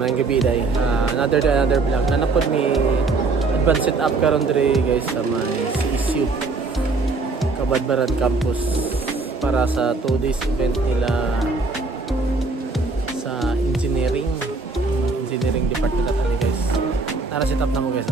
Maayong gabi day. Another day, another vlog. Nanapod may advanced setup karon dire guys sa may CSU Kabadbaran Campus para sa 2 days event nila sa engineering department natin guys. Nara setup na mo guys.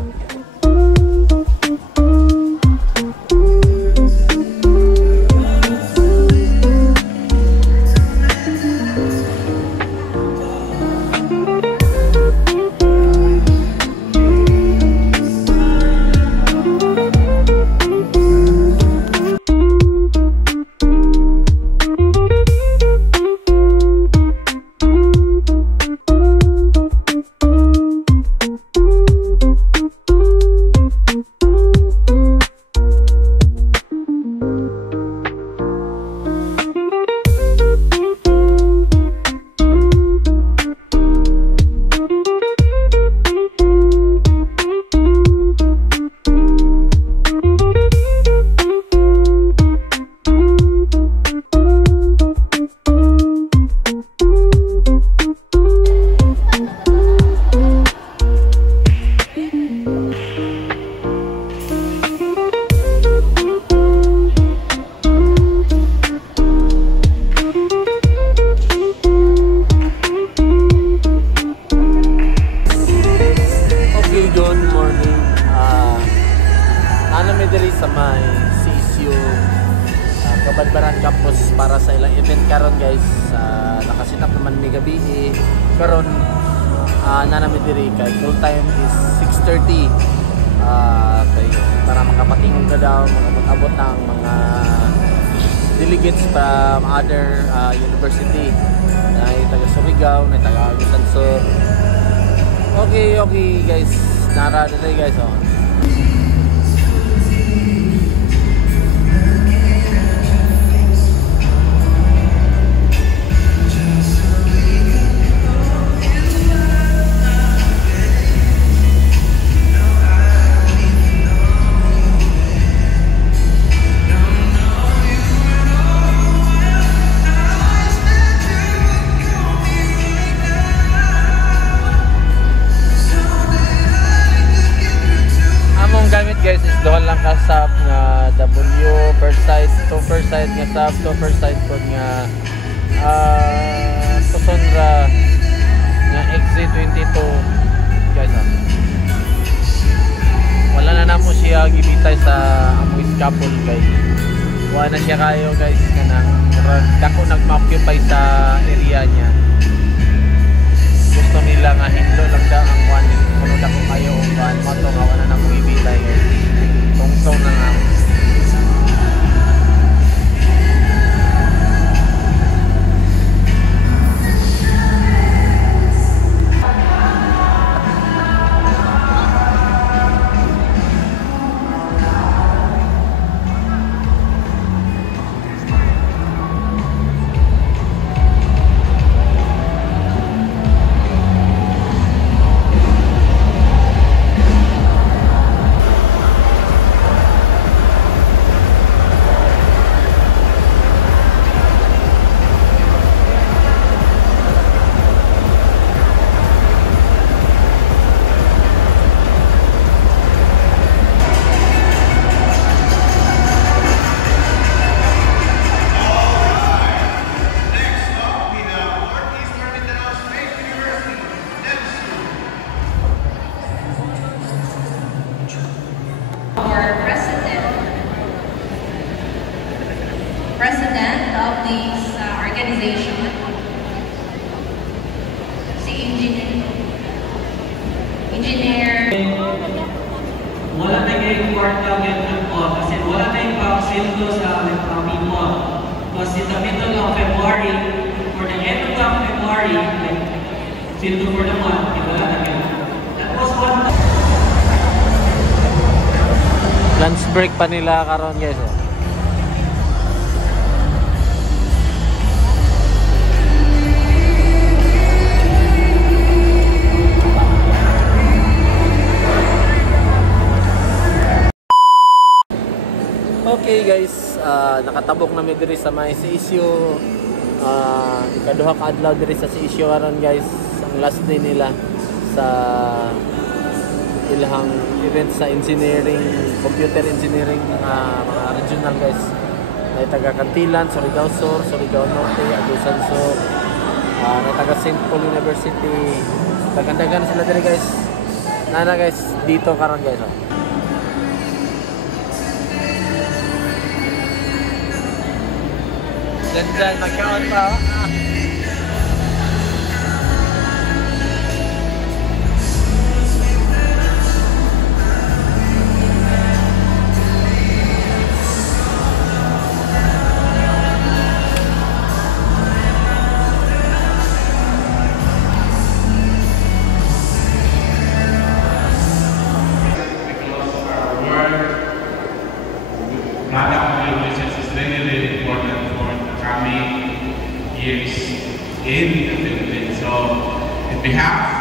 Good morning. Diri sa may CSU Kabadbaran Campus para sa ilang event karon guys. Nakasit up naman ni gabi karon diri kay full time is 6:30 para makapatingog ka daw makapag-abot ng mga delegates from other university na taga Surigao, na taga Agusanso. Okay guys, nara dito guys oh. Gamit guys is doon lang ka sub nga W first side, to first side nga sub, to first side po nga Kusonra nga XZ22 guys wala na namo siya gibitay sa amoy scaffold guys. Wala na siya kayo guys kanang dako nag-occupy sa area niya. Gusto nila nga hindo lang daw ang one kuno dako kayo ang one moto nga wala na mo ibitay guys. Tungtong na nga. President of this organization, si engineer. Wala tayong kwarta ganyan po kasi wala tayong pang-sildo sa people. Because in the middle of February, for the end of February, like sildo for the month, wala na ganyan. That was one. Lunch break pa nila karon guys oh. Okay guys, nakatabok na mi diri sa may CSU. Ikaduha ka adlaw diri sa CSU karon guys. ang last day nila sa ilahang event sa engineering, computer engineering mga regional guys. May taga Cantilan, Surigao Sur, Surigao Norte, Agusan Sur, may taga St. Paul University. Tagandagan sila dito guys. Nana guys, dito karon guys. Oh. Diyan, magkaon pa. Product innovation is very, very important for the coming years in the Philippines. So, on behalf